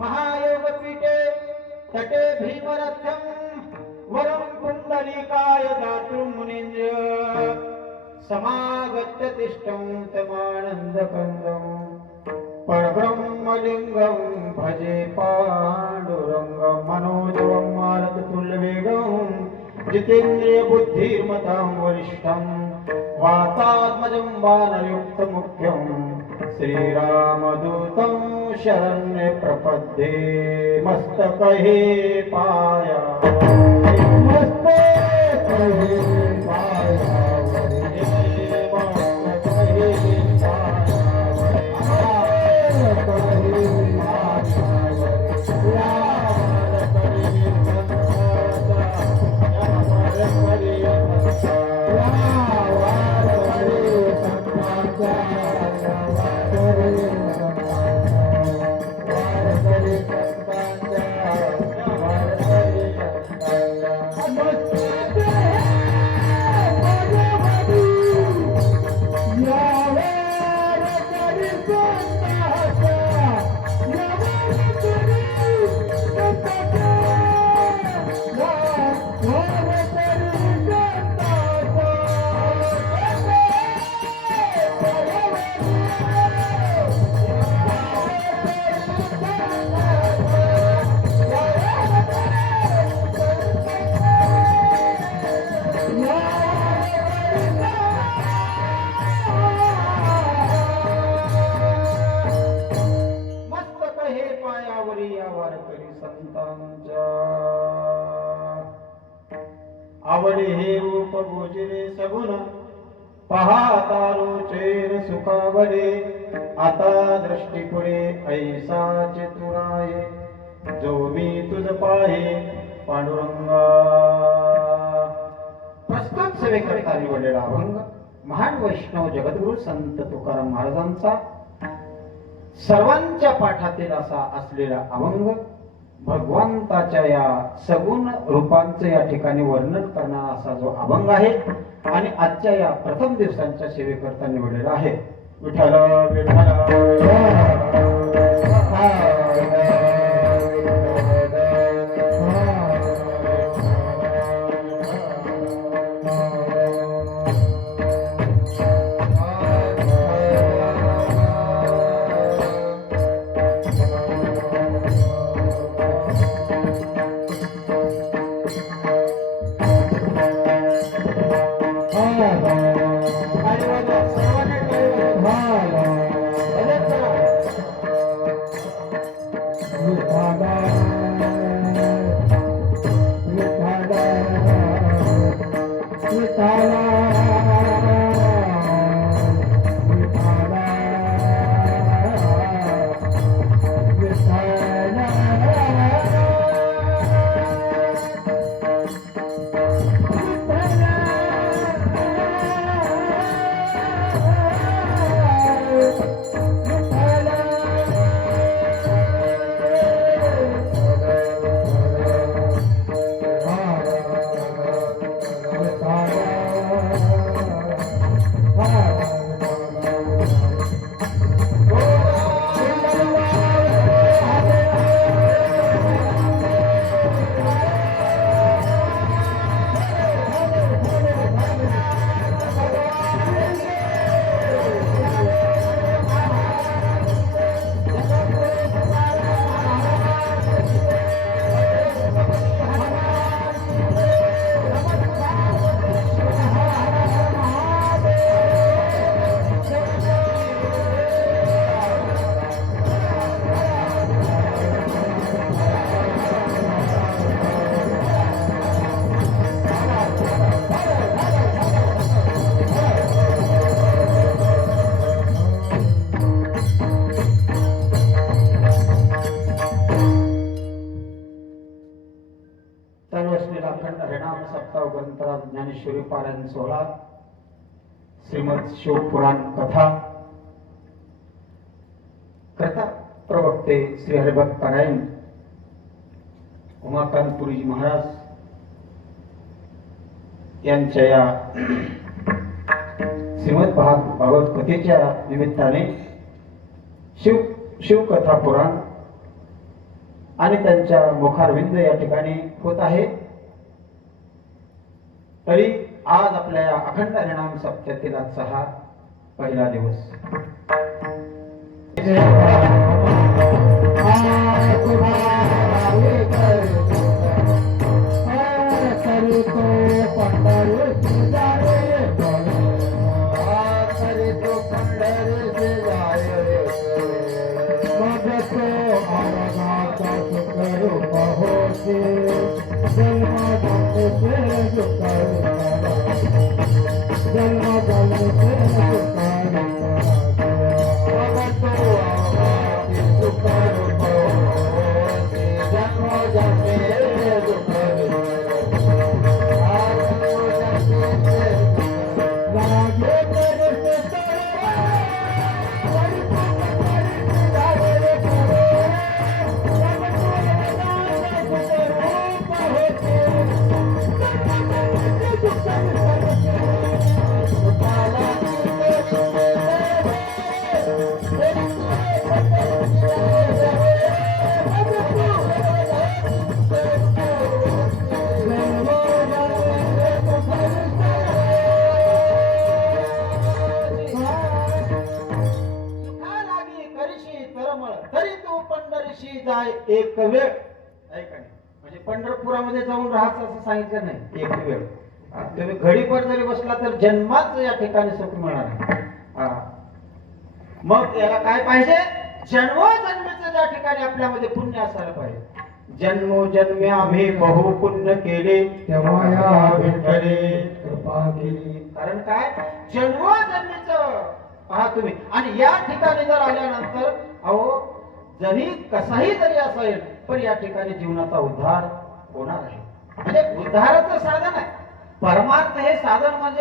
महायोगपीठे तटे भीमरथ्यं वरं पुण्डरीकाय दातुं मुनीन्द्र समागत्य तिष्ठं तमानन्दकन्दम् परब्रह्मलिङ्गं भजे पाण्डुरङ्गं मनोजवं मारुततुल्यवेगं जितेन्द्रियबुद्धिर्मतां वरिष्ठं वातात्मजं वानरयुक्तमुख्यं श्रीरामदूतं शरण्ये प्रपद्ये मस्तकहे पाया आवडे हे रूप गोचरे सगुण पाहता रुचेर सुखावडे आता दृष्टी पुढे ऐसा चतुराये जो मी तुझ पाहे पांडुरंगा. प्रस्तुत सेवेकरता निवडलेला अभंग महान वैष्णव जगद्गुरु संत तुकाराम महाराजांचा सर्वांच्या पाठातील असा असलेला अभंग भगवंताच्या या सगुण रूपांचं या ठिकाणी वर्णन करणारा असा जो अभंग आहे आणि आजच्या या प्रथम दिवसांच्या सेवेकरता निवडलेला आहे. विठ्ठल विठ्ठल ज्ञानेश्वरी पारायण सोहळा श्रीमद शिवपुराण कथा कथा प्रवक्ते श्री हरिभक्त पारायण उमाकांतपुरीजी महाराज यांच्या या श्रीमद भागवत कथेच्या निमित्ताने शिवकथा पुराण आणि त्यांच्या मुखारविंद या ठिकाणी होत आहे. तरी आज आपल्या या अखंड हरिनाम सप्ताहातील आजचा हा पहिला दिवस. तरी तू पंढरीशी जाय एक वेळ. ऐका नाही, म्हणजे पंढरपुरामध्ये जाऊन राहायचं असं सांगितलं नाही. एक वेळ तुम्ही घडीभर जरी बसला तर जन्माच या ठिकाणी सुख मिळणार आहे. मग याला काय पाहिजे? जन्मोजन्मीचं त्या ठिकाणी आपल्यामध्ये पुण्य असायला पाहिजे. जन्मोजन्मी आम्ही बहु पुण्य केले तेव्हा या विठ्ठले कृपा केली. कारण काय? जन्मोजन्मीचं पहा तुम्ही. आणि या ठिकाणी जर आल्यानंतर अहो जरी कसाही जरी असेल पण या ठिकाणी जीवनाचा उद्धार होणार आहे. म्हणजे उद्धाराचं साधन आहे. परमार्थ हे साधन म्हणजे